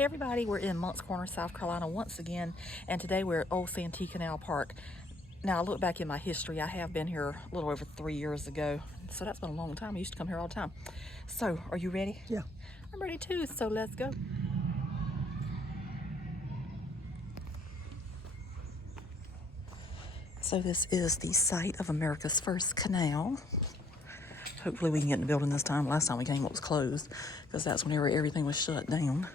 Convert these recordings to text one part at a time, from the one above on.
Hey everybody, we're in Moncks Corner, South Carolina once again, and today we're at Old Santee Canal Park. Now I look back in my history, I have been here a little over 3 years ago, so that's been a long time. I used to come here all the time. So, are you ready? Yeah. I'm ready too, so let's go. So this is the site of America's first canal. Hopefully we can get in the building this time. Last time we came it was closed, because that's whenever everything was shut down.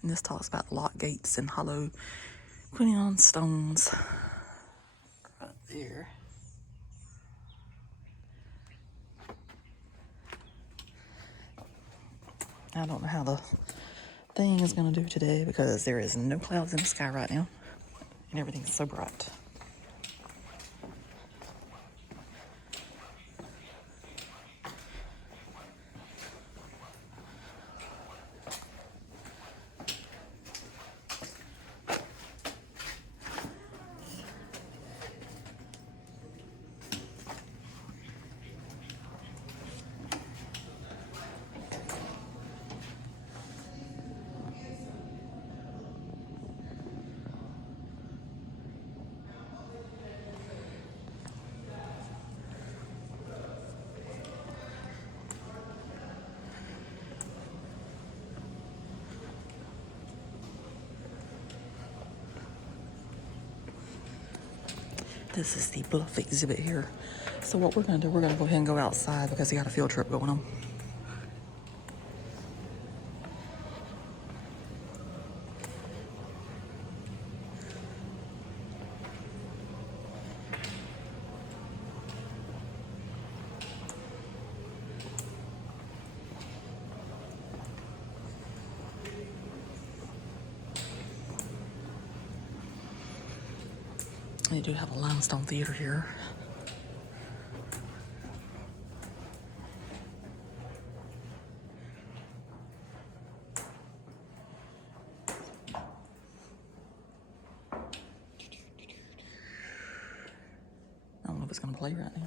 And this talks about lock gates and hollow quinine stones right there. I don't know how the thing is going to do today because there is no clouds in the sky right now and everything's so bright. This is the bluff exhibit here. So what we're going to do, we're going to go ahead and go outside because we got a field trip going on. They do have a limestone theater here. I don't know if it's going to play right now.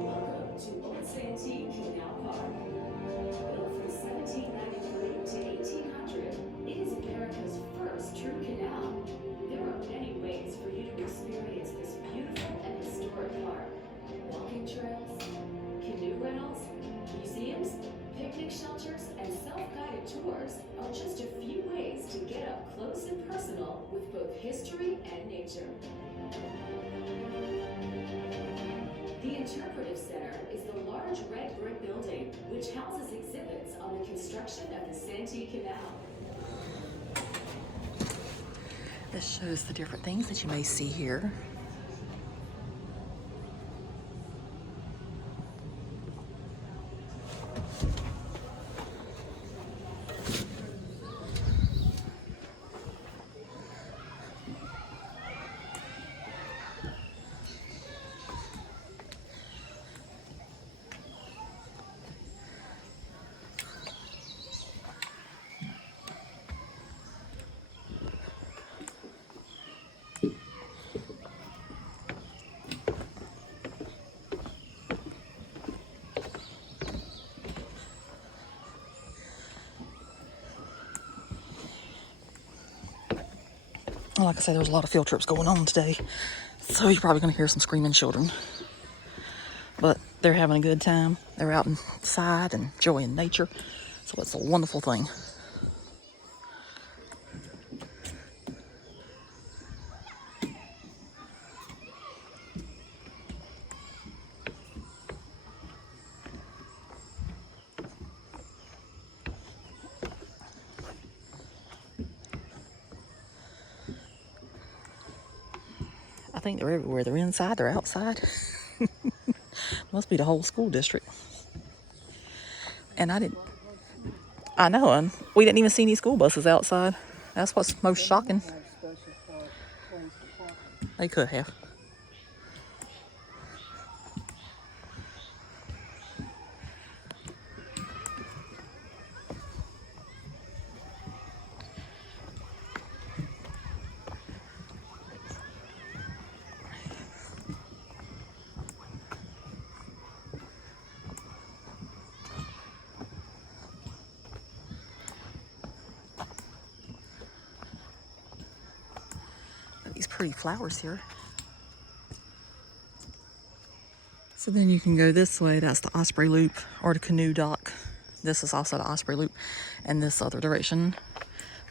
Welcome to Old Santee Canal Park. Built from 1793 to 1800, it is America's first true canal. There are many ways for you to experience this beautiful and historic park. Walking trails, canoe rentals, museums, picnic shelters, and self-guided tours are just a few ways to get up close and personal with both history and nature. The Interpretive Center is the large red brick building which houses exhibits on the construction of the Santee Canal. This shows the different things that you may see here. Like I said, there's a lot of field trips going on today, so you're probably going to hear some screaming children. But they're having a good time. They're out inside and enjoying nature, so it's a wonderful thing. I think they're everywhere. They're inside, they're outside. Must be the whole school district. And I know, and we didn't even see any school buses outside. That's what's most shocking. They could have. These pretty flowers here. So then you can go this way. That's the Osprey Loop or the canoe dock. This is also the Osprey Loop. And this other direction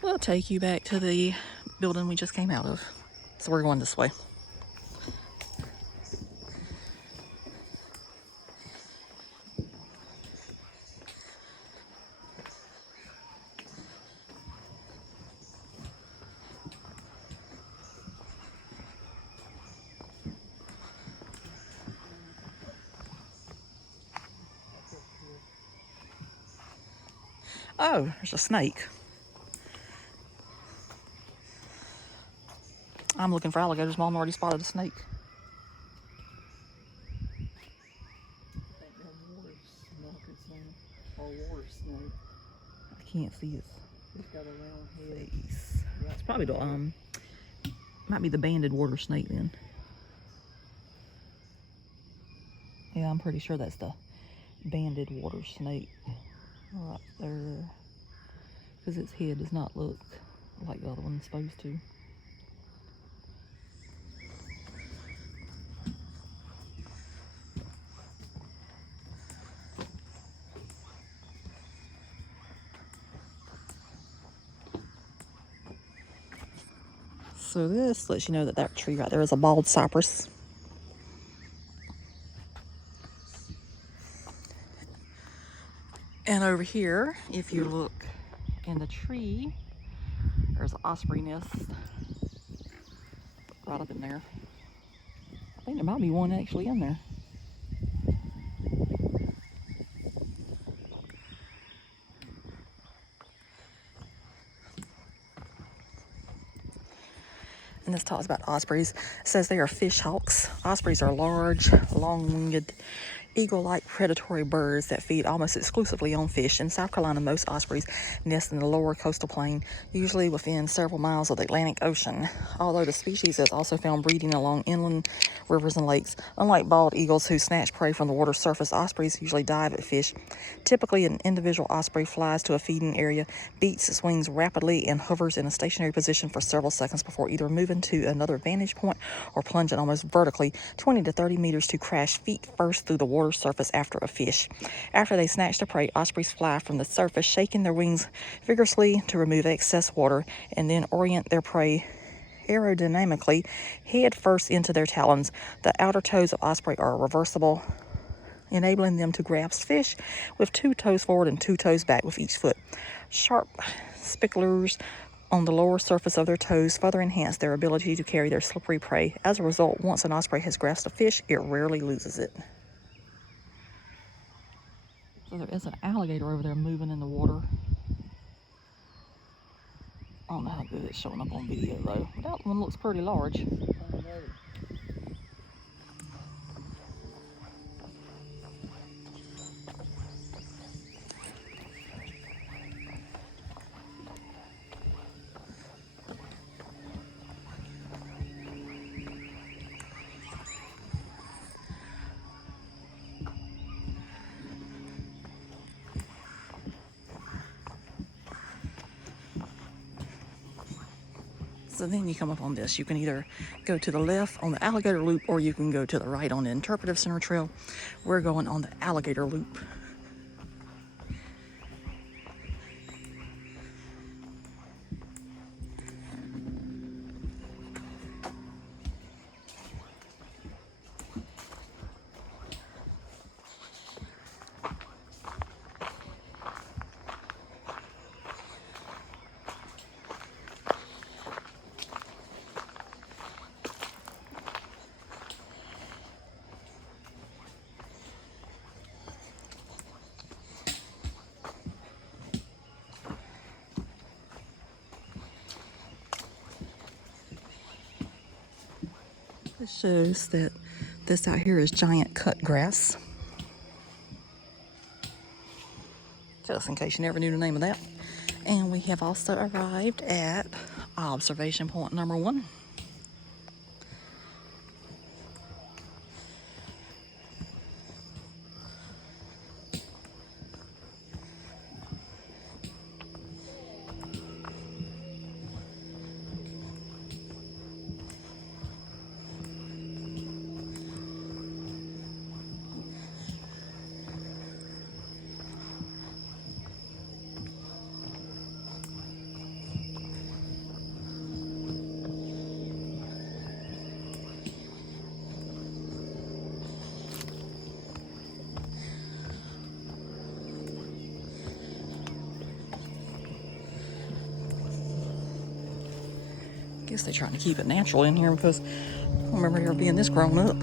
will take you back to the building we just came out of. So we're going this way. Oh, there's a snake. I'm looking for alligators. Mom already spotted a snake. I can't see his face. It's probably the might be the banded water snake then. Yeah, I'm pretty sure that's the banded water snake right there. Because its head does not look like the other one's supposed to. So this lets you know that that tree right there is a bald cypress. And over here, if you look in the tree, there's an osprey nest right up in there. I think there might be one actually in there. And this talks about ospreys. It says they are fish hawks. Ospreys are large, long-winged, eagle-like predatory birds that feed almost exclusively on fish. In South Carolina, most ospreys nest in the lower coastal plain, usually within several miles of the Atlantic Ocean. Although the species is also found breeding along inland rivers and lakes. Unlike bald eagles who snatch prey from the water surface, ospreys usually dive at fish. Typically, an individual osprey flies to a feeding area, beats its wings rapidly, and hovers in a stationary position for several seconds before either moving to another vantage point or plunging almost vertically 20 to 30 meters to crash feet first through the water surface after a fish. After they snatch the prey, ospreys fly from the surface, shaking their wings vigorously to remove excess water, and then orient their prey aerodynamically head first into their talons. The outer toes of osprey are reversible, enabling them to grasp fish with 2 toes forward and 2 toes back with each foot. Sharp spicklers on the lower surface of their toes further enhance their ability to carry their slippery prey. As a result, once an osprey has grasped a fish, it rarely loses it. So there is an alligator over there moving in the water. I don't know how good it's showing up on video though. That one looks pretty large. So then you come up on this. You can either go to the left on the alligator loop or you can go to the right on the interpretive center trail. We're going on the alligator loop. This shows that this out here is giant cut grass. Just in case you never knew the name of that. And we have also arrived at observation point number 1. Guess they're trying to keep it natural in here because I don't remember ever being this grown up.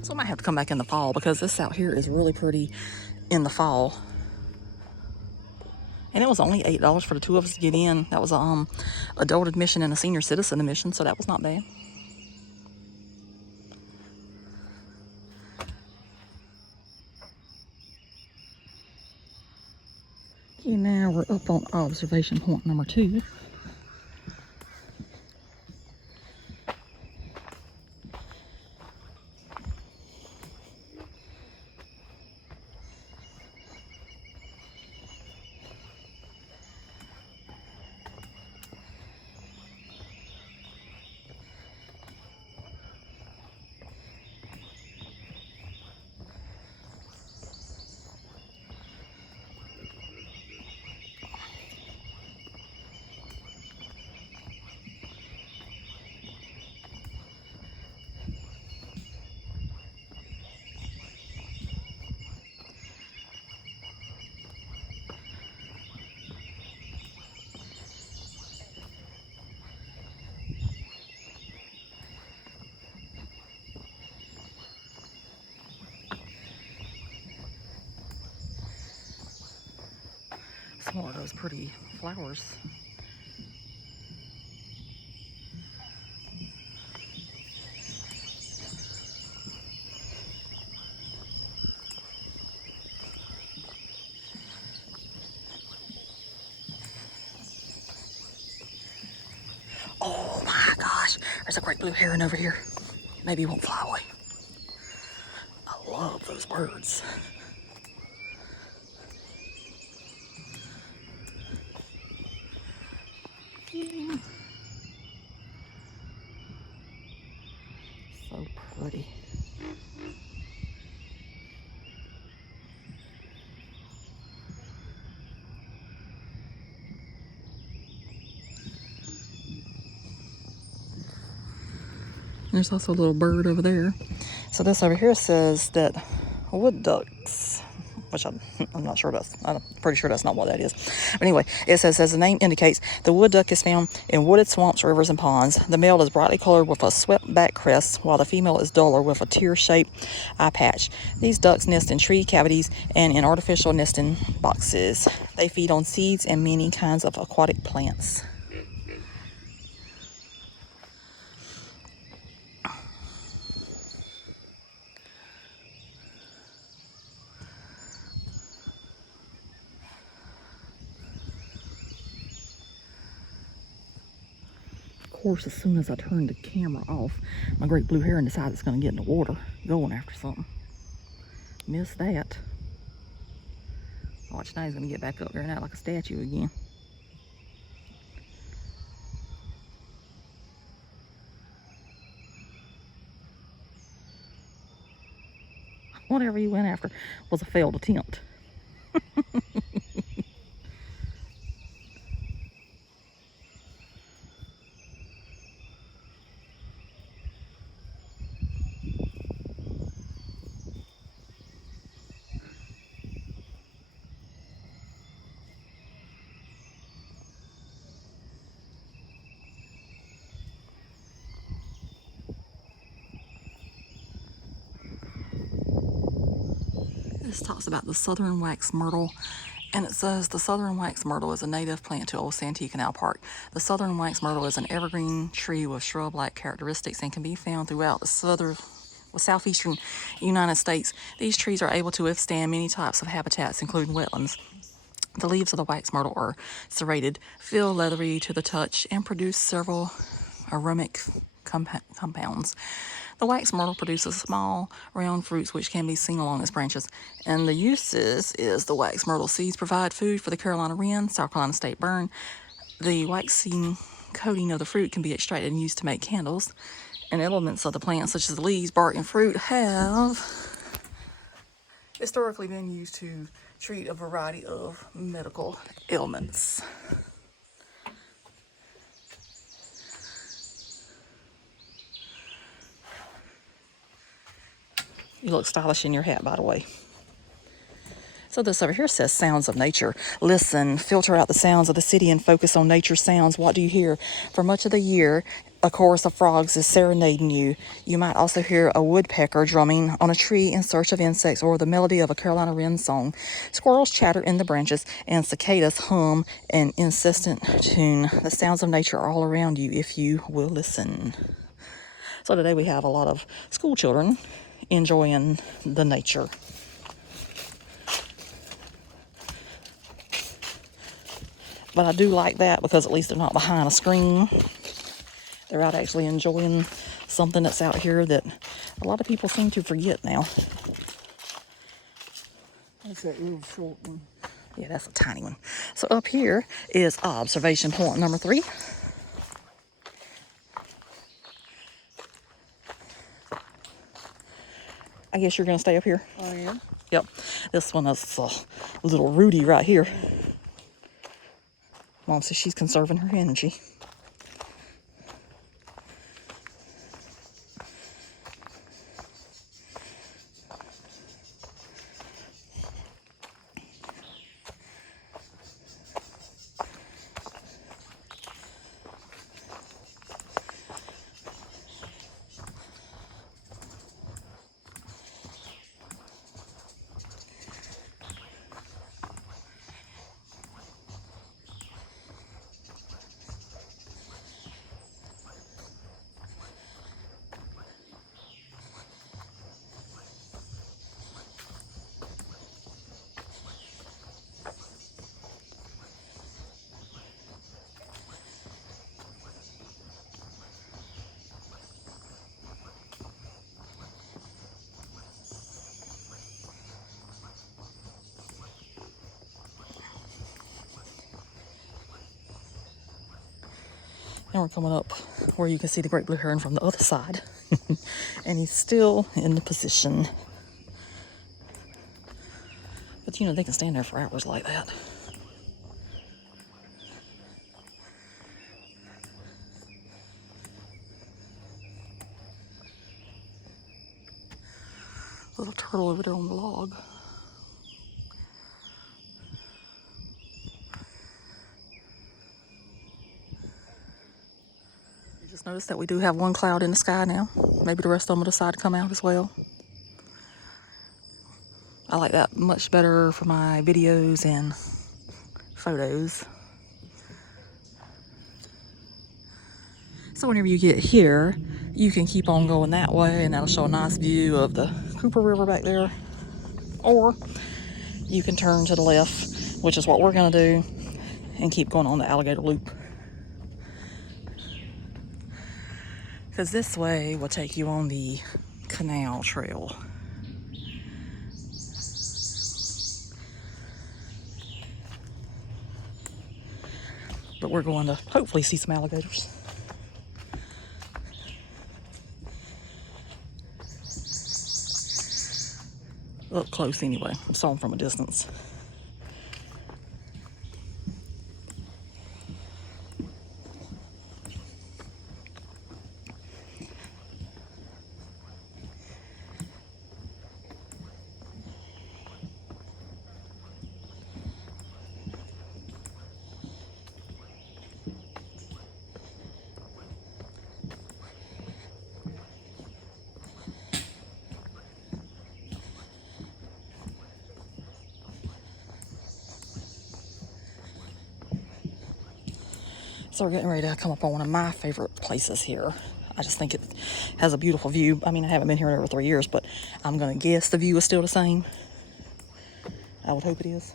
So I might have to come back in the fall because this out here is really pretty in the fall. And it was only $8 for the two of us to get in. That was a adult admission and a senior citizen admission, so that was not bad. Okay, now we're up on observation point number 2. Some more of those pretty flowers. Oh my gosh, there's a great blue heron over here. Maybe he won't fly away. I love those birds. So pretty. There's also a little bird over there. So this over here says that wood ducks, which I'm not sure I'm pretty sure that's not what that is. But anyway, it says, as the name indicates, the wood duck is found in wooded swamps, rivers, and ponds. The male is brightly colored with a swept back crest, while the female is duller with a tear-shaped eye patch. These ducks nest in tree cavities and in artificial nesting boxes. They feed on seeds and many kinds of aquatic plants. Of course, as soon as I turn the camera off, my great blue heron decides it's going to get in the water going after something. Missed that. Watch, now he's going to get back up there and act like a statue again. Whatever he went after was a failed attempt. This talks about the southern wax myrtle, and it says the southern wax myrtle is a native plant to Old Santee Canal Park. The southern wax myrtle is an evergreen tree with shrub-like characteristics and can be found throughout the southeastern United States. These trees are able to withstand many types of habitats, including wetlands. The leaves of the wax myrtle are serrated, feel leathery to the touch, and produce several aromatic compounds. The wax myrtle produces small, round fruits which can be seen along its branches. And the uses is the wax myrtle seeds provide food for the Carolina wren, South Carolina state burn. The waxy coating of the fruit can be extracted and used to make candles. And elements of the plant, such as the leaves, bark, and fruit, have historically been used to treat a variety of medical ailments. You look stylish in your hat, by the way. So this over here says sounds of nature. Listen, filter out the sounds of the city and focus on nature sounds. What do you hear? For much of the year, a chorus of frogs is serenading you. You might also hear a woodpecker drumming on a tree in search of insects, or the melody of a Carolina wren song. Squirrels chatter in the branches, and cicadas hum an incessant tune. The sounds of nature are all around you if you will listen. So today we have a lot of school children enjoying the nature. But I do like that because at least they're not behind a screen. They're out actually enjoying something that's out here that a lot of people seem to forget now. That's that little short one. Yeah, that's a tiny one. So up here is observation point number 3. I guess you're going to stay up here? I am. Yep. This one is little Rudy right here. Mom says she's conserving her energy. And we're coming up where you can see the great blue heron from the other side. And he's still in the position. But you know, they can stand there for hours like that. Little turtle over there on the log. Just noticed that we do have one cloud in the sky now. Maybe the rest of them will decide to come out as well. I like that much better for my videos and photos. So whenever you get here, you can keep on going that way, and that'll show a nice view of the Cooper River back there. Or you can turn to the left, which is what we're gonna do, and keep going on the alligator loop. Because this way will take you on the canal trail. But we're going to hopefully see some alligators. Up close anyway. I saw them from a distance. So we're getting ready to come up on one of my favorite places here. I just think it has a beautiful view. I mean, I haven't been here in over 3 years, but I'm gonna guess the view is still the same. I would hope it is.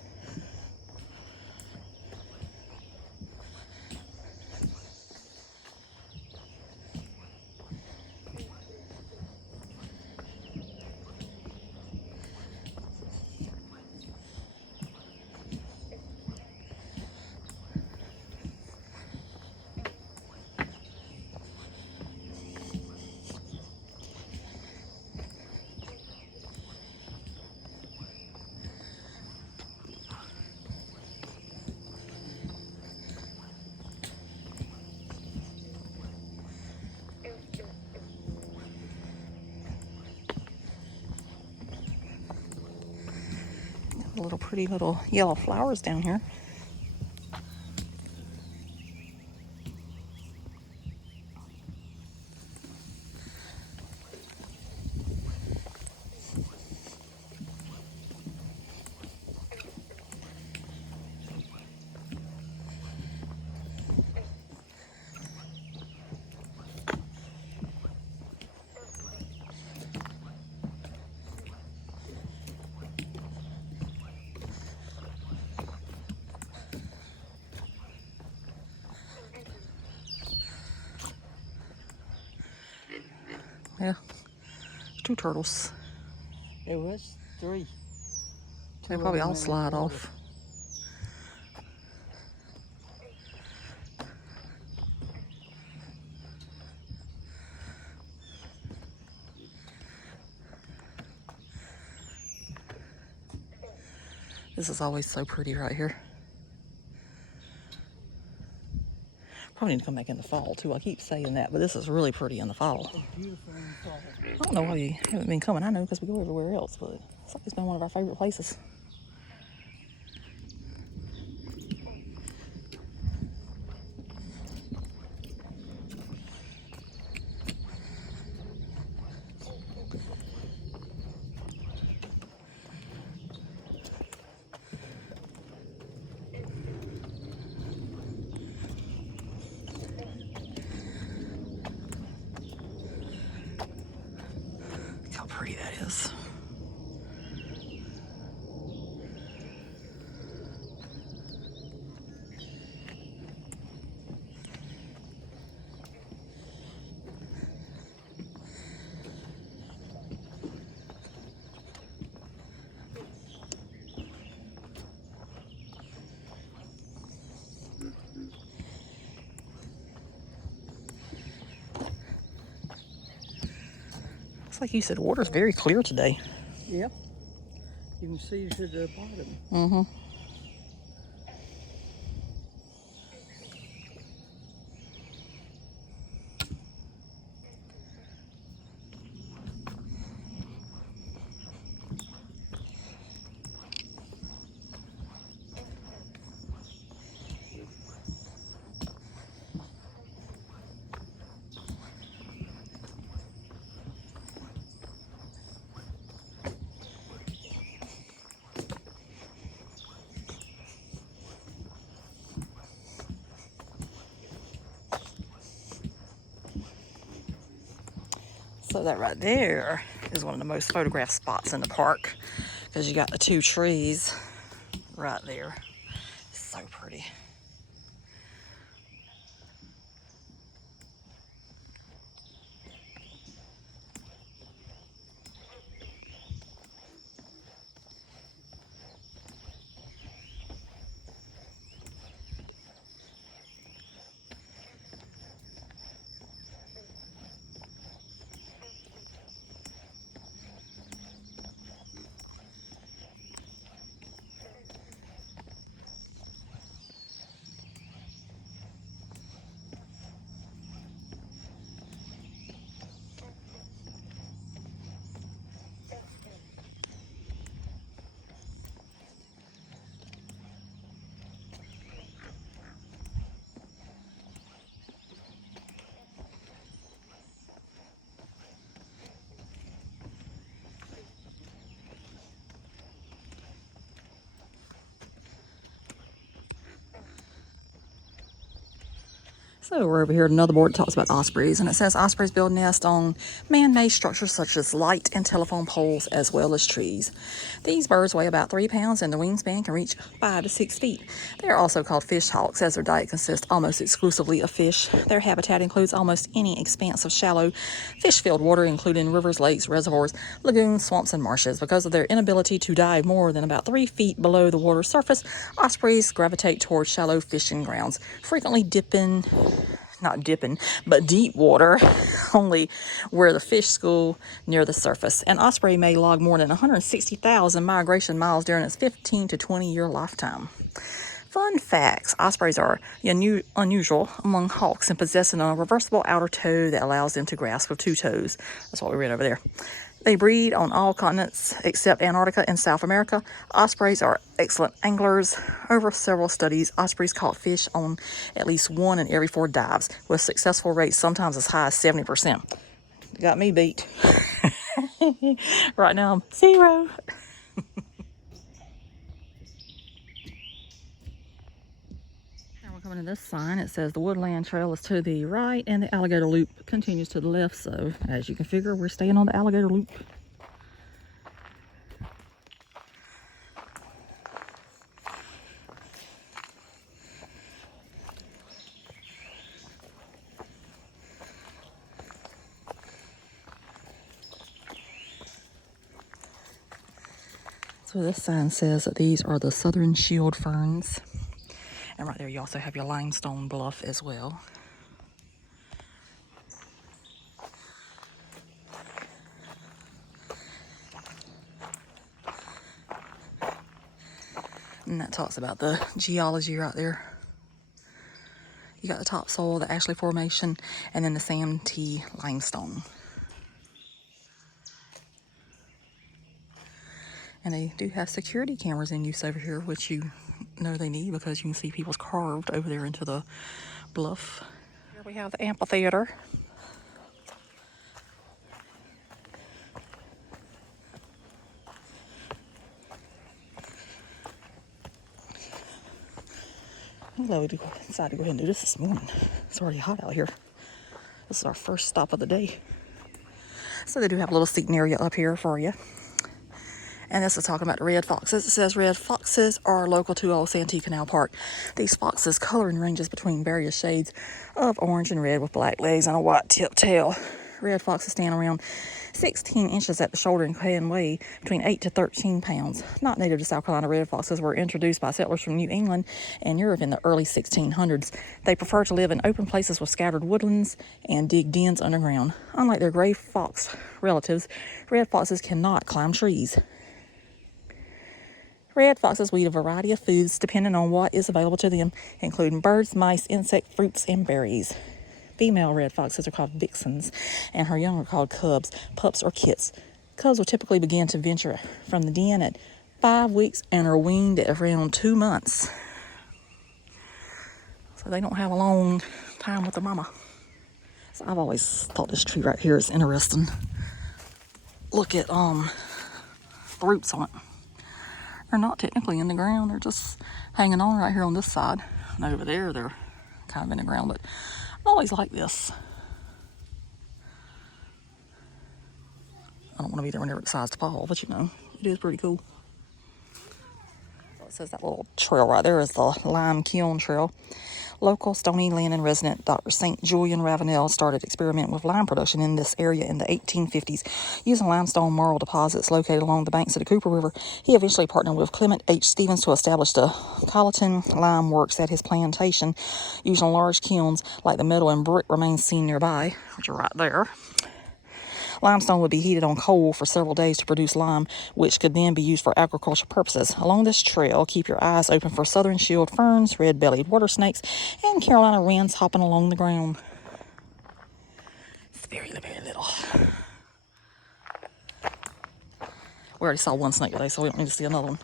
Little pretty little yellow flowers down here. Yeah, 2 turtles. There was 3. They Two probably of them all in the slide water. off. This is always so pretty right here. Probably need to come back in the fall too. I keep saying that, but this is really pretty in the fall. It's beautiful in the fall. I don't know why you haven't been coming. I know because we go everywhere else, but it's like it's been one of our favorite places. Look how pretty that is. Looks like you said water's very clear today. Yep. You can see to the bottom. Mm-hmm. So that right there is one of the most photographed spots in the park because you got the 2 trees right there. So pretty. So we're over here at another board that talks about ospreys, and it says ospreys build nests on man-made structures such as light and telephone poles as well as trees. These birds weigh about 3 pounds and the wingspan can reach 5 to 6 feet. They are also called fish hawks as their diet consists almost exclusively of fish. Their habitat includes almost any expanse of shallow, fish-filled water, including rivers, lakes, reservoirs, lagoons, swamps, and marshes. Because of their inability to dive more than about 3 feet below the water surface, ospreys gravitate towards shallow fishing grounds, frequently but deep water, only where the fish school near the surface. An osprey may log more than 160,000 migration miles during its 15 to 20-year lifetime. Fun facts. Ospreys are unusual among hawks in possessing a reversible outer toe that allows them to grasp with 2 toes. That's what we read over there. They breed on all continents except Antarctica and South America. Ospreys are excellent anglers. Over several studies, ospreys caught fish on at least 1 in every 4 dives, with successful rates sometimes as high as 70%. Got me beat. Right now I'm 0. Now we're coming to this sign. It says the Woodland Trail is to the right and the Alligator Loop continues to the left. So as you can figure, we're staying on the Alligator Loop. So this sign says that these are the southern shield ferns. And right there you also have your limestone bluff as well. And that talks about the geology right there. You got the topsoil, the Ashley Formation, and then the Santee limestone. And they do have security cameras in use over here, which you know they need because you can see people's carved over there into the bluff. Here we have the amphitheater. Hello, we decided to go ahead and do this morning. It's already hot out here. This is our first stop of the day. So they do have a little seating area up here for you. And this is talking about the red foxes. It says red foxes are local to Old Santee Canal Park. These foxes' coloring ranges between various shades of orange and red with black legs and a white tipped tail. Red foxes stand around 16 inches at the shoulder and can weigh between 8 to 13 pounds. Not native to South Carolina, red foxes were introduced by settlers from New England and Europe in the early 1600s. They prefer to live in open places with scattered woodlands and dig dens underground. Unlike their gray fox relatives, red foxes cannot climb trees. Red foxes will eat a variety of foods depending on what is available to them, including birds, mice, insects, fruits, and berries. Female red foxes are called vixens, and her young are called cubs, pups, or kits. Cubs will typically begin to venture from the den at 5 weeks and are weaned at around 2 months. So they don't have a long time with the mama. So I've always thought this tree right here is interesting. Look at the roots on it. They're not technically in the ground, they're just hanging on right here on this side. And over there, they're kind of in the ground, but I always like this. I don't want to be there whenever it decides to fall, but you know, it is pretty cool. So it says that little trail right there is the Lime Kiln Trail. Local Stony Landing resident Dr. St. Julian Ravenel started experimenting with lime production in this area in the 1850s. Using limestone marl deposits located along the banks of the Cooper River, he eventually partnered with Clement H. Stevens to establish the Colleton Lime Works at his plantation. Using large kilns like the metal and brick remains seen nearby, which are right there. Limestone would be heated on coal for several days to produce lime, which could then be used for agricultural purposes. Along this trail, keep your eyes open for southern shield ferns, red-bellied water snakes, and Carolina wrens hopping along the ground. It's very, very little. We already saw one snake today, so we don't need to see another one.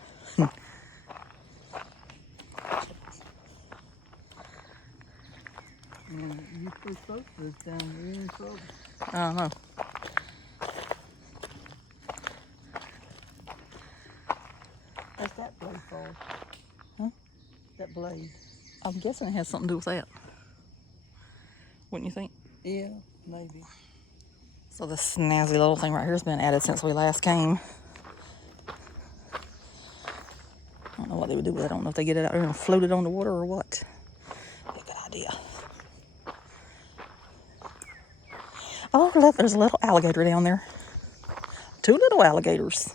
You three folks is down there in trouble. I don't know. What's that blade for? Huh? That blade. I'm guessing it has something to do with that. wouldn't you think? Yeah, maybe. So this snazzy little thing right here has been added since we last came. I don't know what they would do with it. I don't know if they get it out there and float it on the water or what. Be a good idea. Oh, look, there's a little alligator down there. 2 little alligators.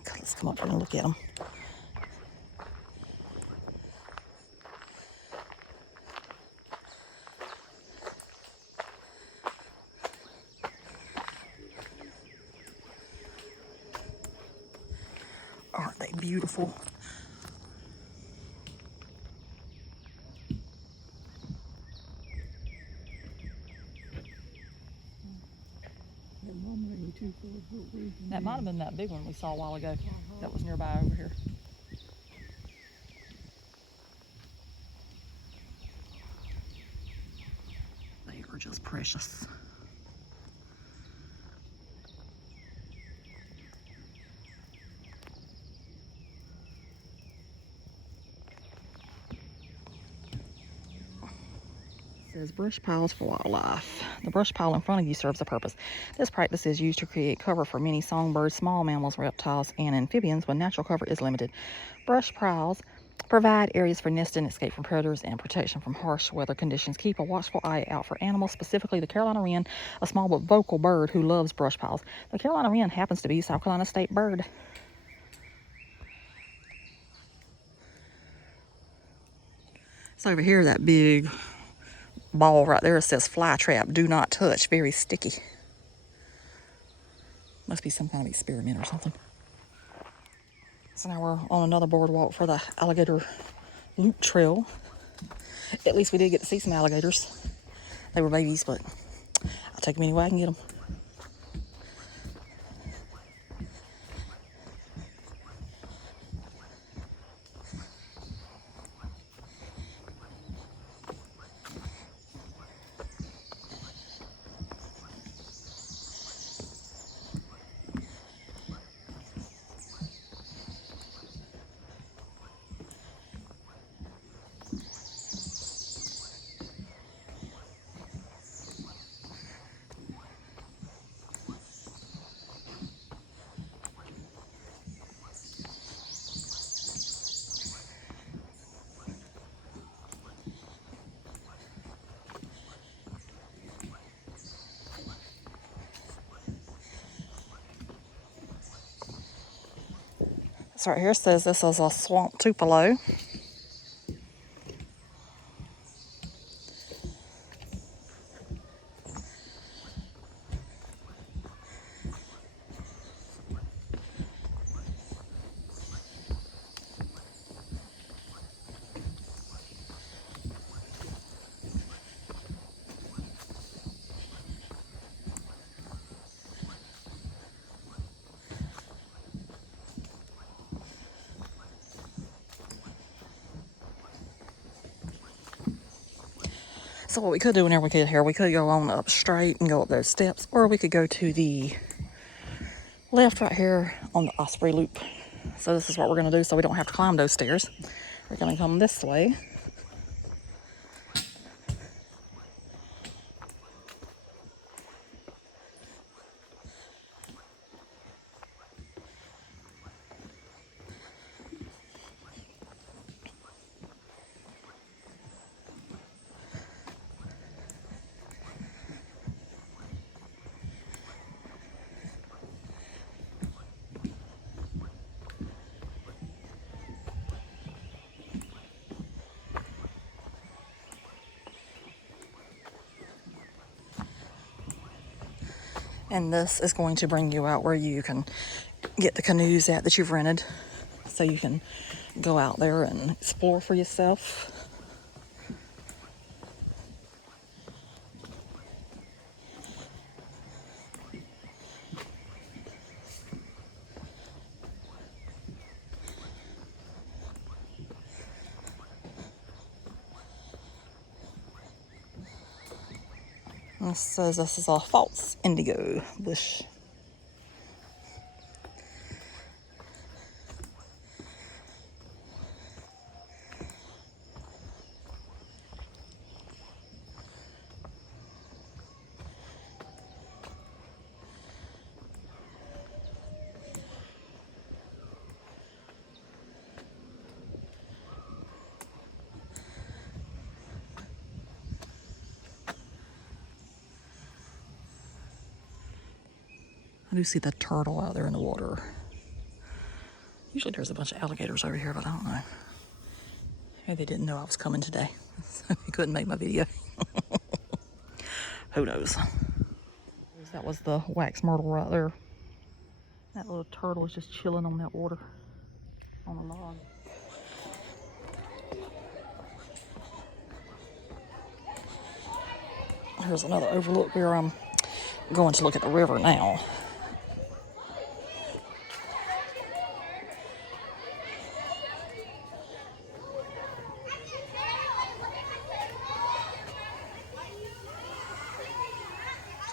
Okay, let's come up here and look at them. Aren't they beautiful? That mama ain't too far, but we can That might have been that big one we saw a while ago. That was nearby over here. They are just precious. It says brush piles for wildlife. The brush pile in front of you serves a purpose. This practice is used to create cover for many songbirds, small mammals, reptiles, and amphibians when natural cover is limited. Brush piles provide areas for nesting, escape from predators, and protection from harsh weather conditions. Keep a watchful eye out for animals, specifically the Carolina wren, a small but vocal bird who loves brush piles. The Carolina wren happens to be South Carolina's state bird. So over here, that big ball right there says fly trap, do not touch, very sticky. Must be some kind of experiment or something. So now we're on another boardwalk for the alligator loop trail. At least we did get to see some alligators. They were babies, but I'll take them any way I can get them. This right here says this is a swamp tupelo. So what we could do whenever we get here, we could go on up straight and go up those steps, or we could go to the left right here on the Osprey Loop. So this is what we're going to do so we don't have to climb those stairs. We're going to come this way. And this is going to bring you out where you can get the canoes at that you've rented. So you can go out there and explore for yourself. And it says this is a false indigo bush. I do see the turtle out there in the water. Usually there's a bunch of alligators over here, but I don't know. Maybe they didn't know I was coming today, so they couldn't make my video. Who knows? That was the wax myrtle right there. That little turtle is just chilling on that water, on a log. Here's another overlook where I'm going to look at the river now.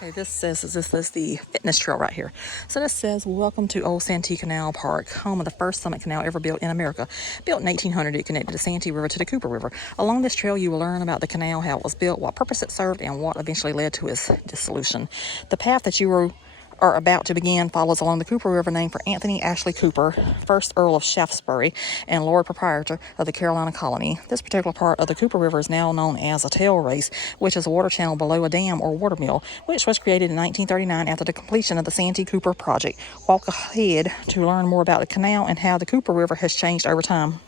Okay, this is the fitness trail right here. So this says, welcome to Old Santee Canal Park, home of the first summit canal ever built in America. Built in 1800, it connected the Santee River to the Cooper River. Along this trail, you will learn about the canal, how it was built, what purpose it served, and what eventually led to its dissolution. The path that you are about to begin follows along the Cooper River, named for Anthony Ashley Cooper, 1st Earl of Shaftesbury and Lord Proprietor of the Carolina colony. This particular part of the Cooper River is now known as a tail race, which is a water channel below a dam or water mill, which was created in 1939 after the completion of the Santee Cooper project. Walk ahead to learn more about the canal and how the Cooper River has changed over time.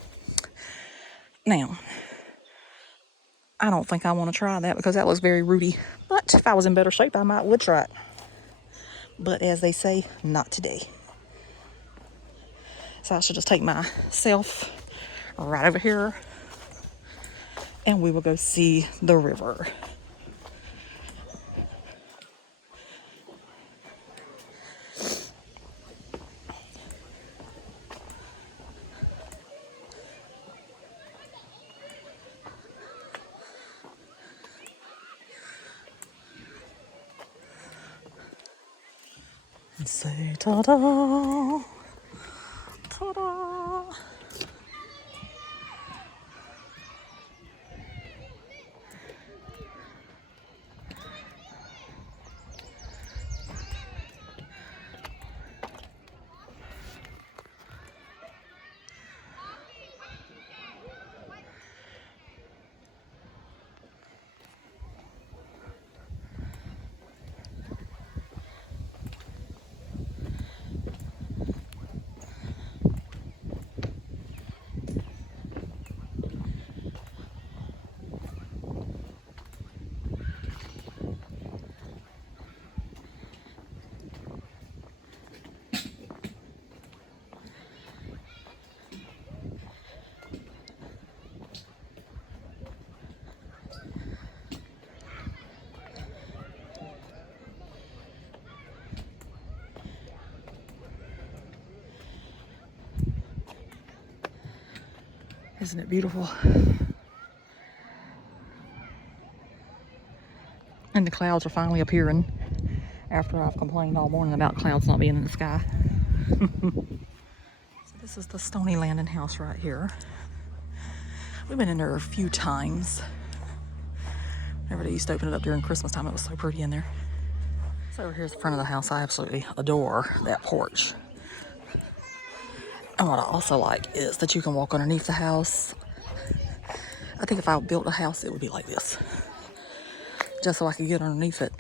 Now, I don't think I want to try that because that looks very rooty, but if I was in better shape, I would try it. But as they say, not today. So I should just take myself right over here and we will go see the river. And say ta-da, ta-da. Isn't it beautiful? And the clouds are finally appearing after I've complained all morning about clouds not being in the sky. So this is the Stony Landing house right here. We've been in there a few times. Whenever they used to open it up during Christmas time, it was so pretty in there. So here's the front of the house. I absolutely adore that porch. And what I also like is that you can walk underneath the house. I think if I built a house, it would be like this. Just so I could get underneath it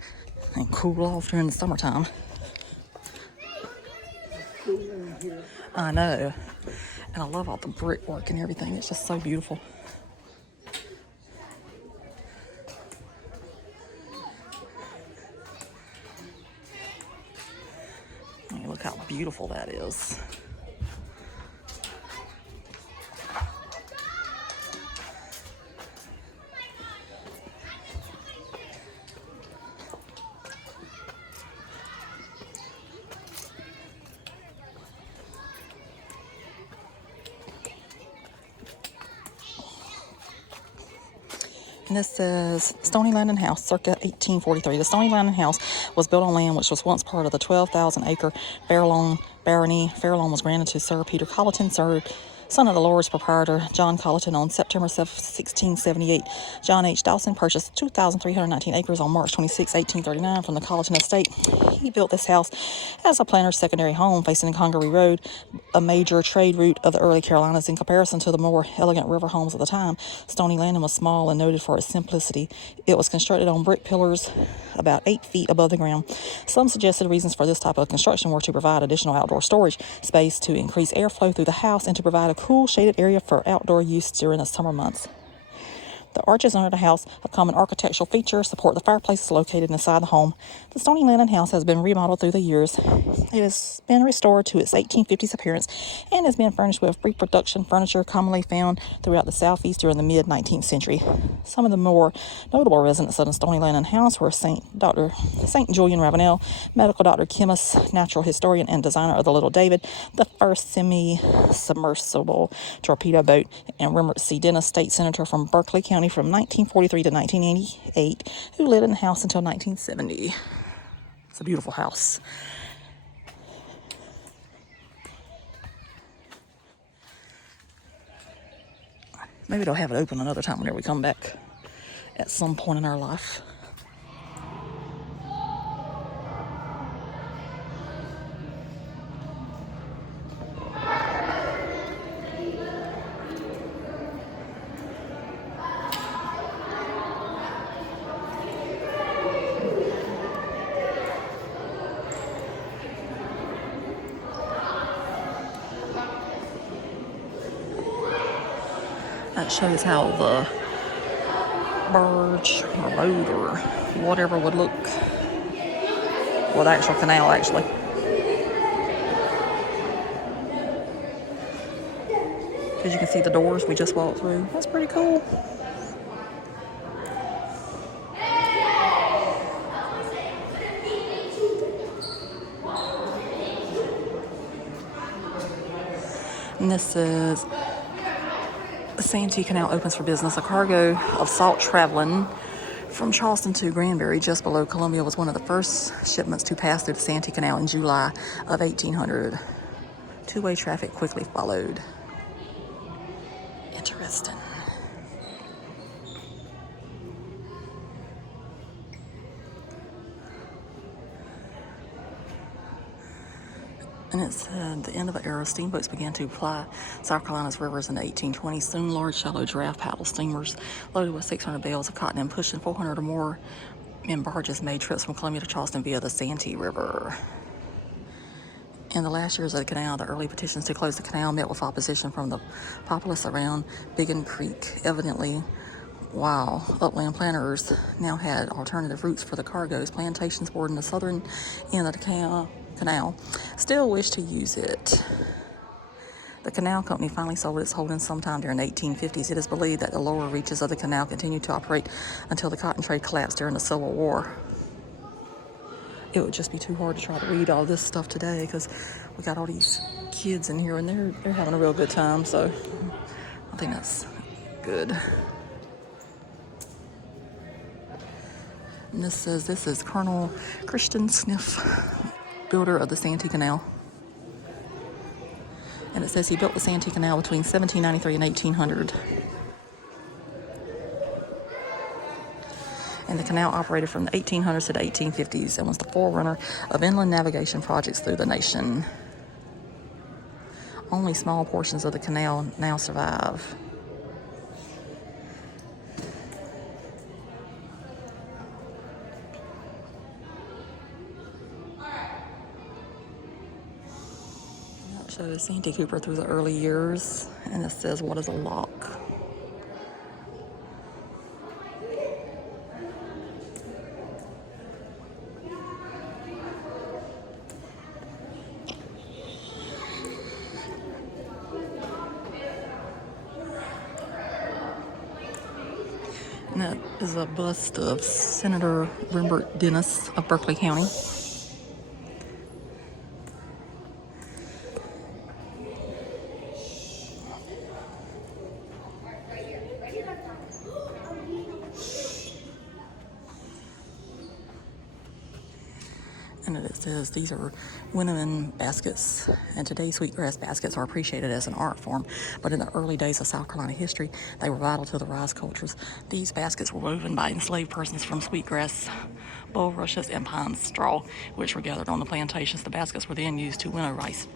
and cool off during the summertime. I know. And I love all the brickwork and everything. It's just so beautiful. I mean, look how beautiful that is. And this says Stony Landing House, circa 1843. The Stony Landing House was built on land which was once part of the 12,000-acre Fairlawn barony. Fairlawn was granted to Sir Peter Colleton, son of the Lord's proprietor, John Colleton, on September 1678. John H. Dawson purchased 2,319 acres on March 26, 1839 from the Colleton estate. He built this house as a planter's secondary home facing Congaree Road, a major trade route of the early Carolinas. In comparison to the more elegant river homes of the time, Stony Landing was small and noted for its simplicity. It was constructed on brick pillars about 8 feet above the ground. Some suggested reasons for this type of construction were to provide additional outdoor storage space, to increase airflow through the house, and to provide a cool, shaded area for outdoor use during the summer months. The arches under the house, a common architectural feature, support the fireplaces located inside the home. The Stony Landing house has been remodeled through the years. It has been restored to its 1850s appearance and has been furnished with reproduction furniture commonly found throughout the southeast during the mid-19th century. Some of the more notable residents of the Stony Landing house were St. Julian Ravenel, medical doctor, chemist, natural historian, and designer of the Little David, the first semi-submersible torpedo boat, and Remert C. Dennis, state senator from Berkeley County from 1943 to 1988, who lived in the house until 1970. It's a beautiful house. Maybe they'll have it open another time whenever we come back at some point in our life. That shows how the barge or boat or whatever would look. Well, the actual canal, actually. Because you can see the doors we just walked through. That's pretty cool. And this is the Santee Canal opens for business. A cargo of salt traveling from Charleston to Granbury, just below Columbia, was one of the first shipments to pass through the Santee Canal in July of 1800. Two-way traffic quickly followed. Interesting. And it said the end of the era, steamboats began to ply South Carolina's rivers in the 1820s. Soon, large, shallow draft paddle steamers loaded with 600 bales of cotton and pushing 400 or more men barges made trips from Columbia to Charleston via the Santee River. In the last years of the canal, the early petitions to close the canal met with opposition from the populace around Biggin Creek. Evidently, while upland planters now had alternative routes for the cargoes, plantations bordering the southern end of the canal still wished to use it. The canal company finally sold its holdings sometime during the 1850s. It is believed that the lower reaches of the canal continued to operate until the cotton trade collapsed during the Civil War. It would just be too hard to try to read all this stuff today because we got all these kids in here and they're having a real good time, so I think that's good. And this says this is Colonel Christian Sniff, builder of the Santee Canal. And it says he built the Santee Canal between 1793 and 1800. And the canal operated from the 1800s to the 1850s and was the forerunner of inland navigation projects through the nation. Only small portions of the canal now survive. Shows Santee Cooper through the early years, and it says, what is a lock? And that is a bust of Senator Remert Dennis of Berkeley County. in it, it says these are Winneman baskets, and today's sweetgrass baskets are appreciated as an art form, but in the early days of South Carolina history, they were vital to the rice cultures. These baskets were woven by enslaved persons from sweetgrass, bulrushes, and pine straw, which were gathered on the plantations. The baskets were then used to winnow rice.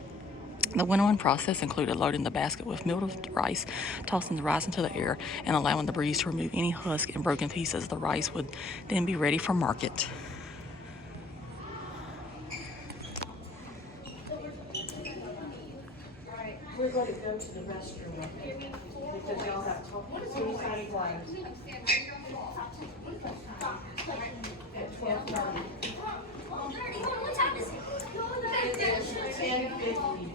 The winnowing process included loading the basket with milled rice, tossing the rice into the air, and allowing the breeze to remove any husk and broken pieces. The rice would then be ready for market. We're going to go to the restroom because y'all have talked. What is the exciting flyers? At 12:30. What time is it? 10:50.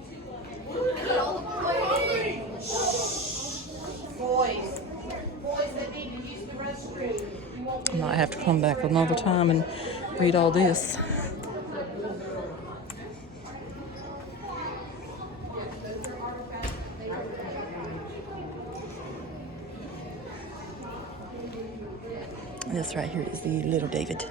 Boys that need to use the restroom. I might have to come back another time and read all this. This right here is the Little David.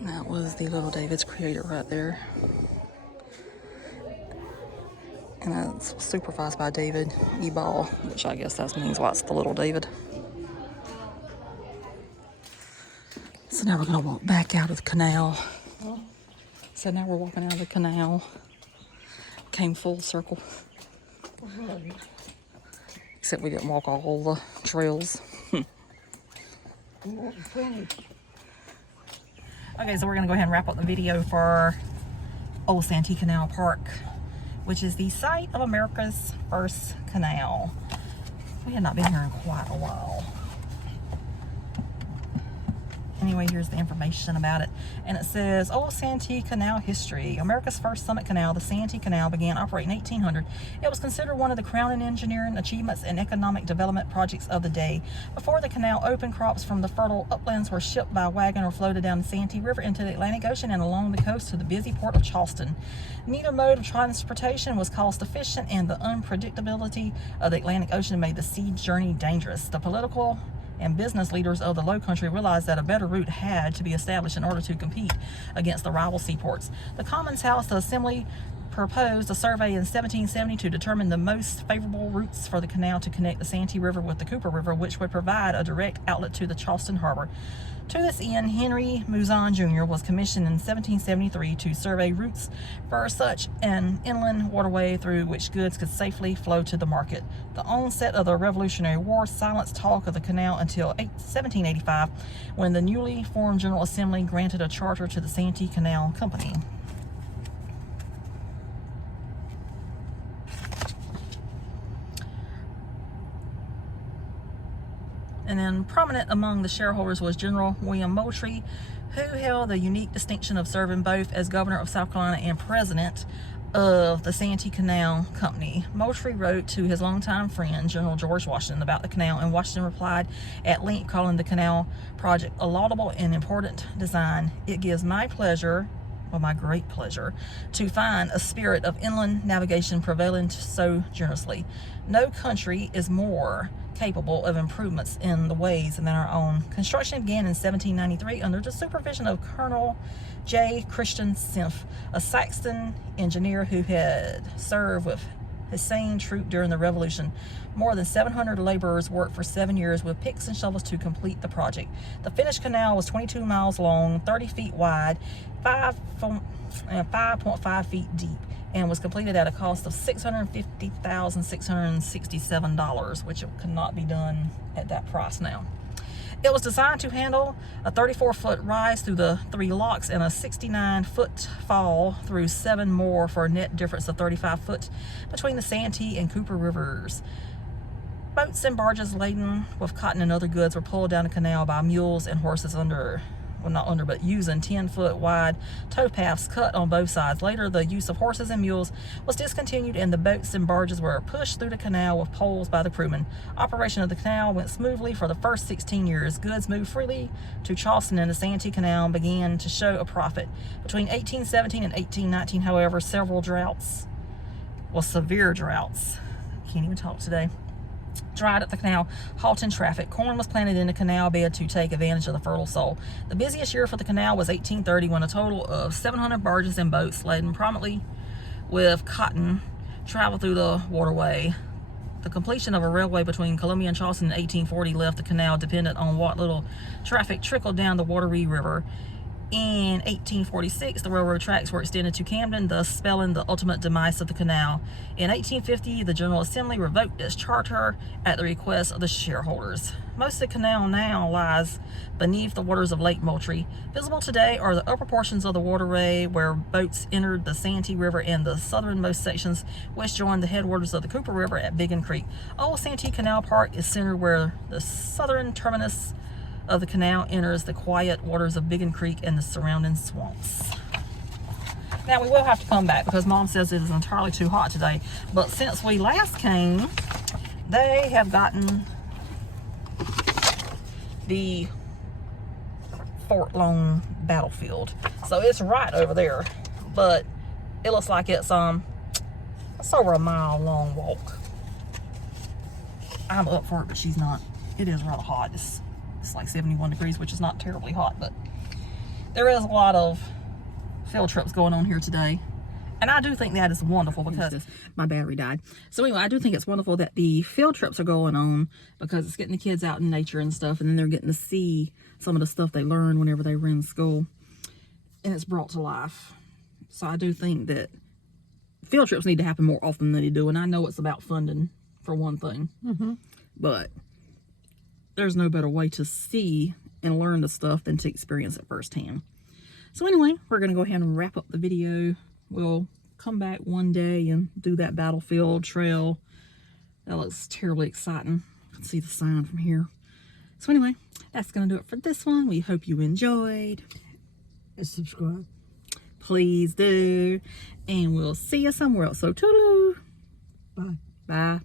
And that was the Little David's creator right there. And that's supervised by David E. Ball, which I guess that means what's the Little David. So now we're gonna walk back out of the canal. So now we're walking out of the canal. Came full circle. Except we didn't walk all the trails. Okay, so we're gonna go ahead and wrap up the video for Old Santee Canal Park, which is the site of America's first canal. We had not been here in quite a while. Anyway, here's the information about it. And it says, Old Santee Canal history. America's first summit canal, the Santee Canal, began operating in 1800. It was considered one of the crowning engineering achievements and economic development projects of the day. Before the canal opened, crops from the fertile uplands were shipped by wagon or floated down the Santee River into the Atlantic Ocean and along the coast to the busy port of Charleston. Neither mode of transportation was cost efficient, and the unpredictability of the Atlantic Ocean made the sea journey dangerous. The political and business leaders of the Low Country realized that a better route had to be established in order to compete against the rival seaports. The Commons House Assembly proposed a survey in 1770 to determine the most favorable routes for the canal to connect the Santee River with the Cooper River, which would provide a direct outlet to the Charleston Harbor. To this end, Henry Mouzon Jr. was commissioned in 1773 to survey routes for such an inland waterway through which goods could safely flow to the market. The onset of the Revolutionary War silenced talk of the canal until 1785, when the newly formed General Assembly granted a charter to the Santee Canal Company. And then prominent among the shareholders was General William Moultrie, who held the unique distinction of serving both as governor of South Carolina and president of the Santee Canal Company. Moultrie wrote to his longtime friend, General George Washington, about the canal, and Washington replied at length, calling the canal project a laudable and important design. It gives my pleasure, well, my great pleasure, to find a spirit of inland navigation prevalent so generously. No country is more capable of improvements in the ways than our own. Construction began in 1793 under the supervision of Colonel J. Christian Senf, a Saxon engineer who had served with Hussein troop during the Revolution. More than 700 laborers worked for 7 years with picks and shovels to complete the project. The finished canal was 22 miles long, 30 feet wide, 5.5 feet deep, and was completed at a cost of $650,667, which could not be done at that price now. It was designed to handle a 34-foot rise through the 3 locks and a 69-foot fall through 7 more, for a net difference of 35 foot between the Santee and Cooper rivers. Boats and barges laden with cotton and other goods were pulled down the canal by mules and horses under well, not under, but using 10-foot wide towpaths cut on both sides. Later, the use of horses and mules was discontinued, and the boats and barges were pushed through the canal with poles by the crewmen. Operation of the canal went smoothly for the first 16 years. Goods moved freely to Charleston, and the Santee Canal began to show a profit. Between 1817 and 1819, however, several droughts, well, severe droughts, can't even talk today, dried up the canal, halting traffic. Corn was planted in the canal bed to take advantage of the fertile soil. The busiest year for the canal was 1830, when a total of 700 barges and boats laden prominently with cotton traveled through the waterway. The completion of a railway between Columbia and Charleston in 1840 left the canal dependent on what little traffic trickled down the Wateree River. In 1846, the railroad tracks were extended to Camden, thus spelling the ultimate demise of the canal. In 1850, the General Assembly revoked its charter at the request of the shareholders. Most of the canal now lies beneath the waters of Lake Moultrie. Visible today are the upper portions of the waterway where boats entered the Santee River, and the southernmost sections which join the headwaters of the Cooper River at Biggin Creek. Old Santee Canal Park is centered where the southern terminus of the canal enters the quiet waters of Biggin Creek and the surrounding swamps. Now, we will have to come back because Mom says it is entirely too hot today. But since we last came, they have gotten the Fort Lone battlefield. So it's right over there, but it looks like it's over a mile long walk. I'm up for it, but she's not. It is rather hot. It's like 71 degrees, which is not terribly hot, but there is a lot of field trips going on here today. And I do think that is wonderful because my battery died. So anyway, I do think it's wonderful that the field trips are going on because it's getting the kids out in nature and stuff, and then they're getting to see some of the stuff they learn whenever they were in school, and it's brought to life. So I do think that field trips need to happen more often than they do, and I know it's about funding for one thing, but there's no better way to see and learn the stuff than to experience it firsthand. So anyway, we're going to go ahead and wrap up the video. We'll come back one day and do that battlefield trail. That looks terribly exciting. You can see the sign from here. So anyway, that's going to do it for this one. We hope you enjoyed. And subscribe. Please do. And we'll see you somewhere else. So toodaloo. Bye. Bye.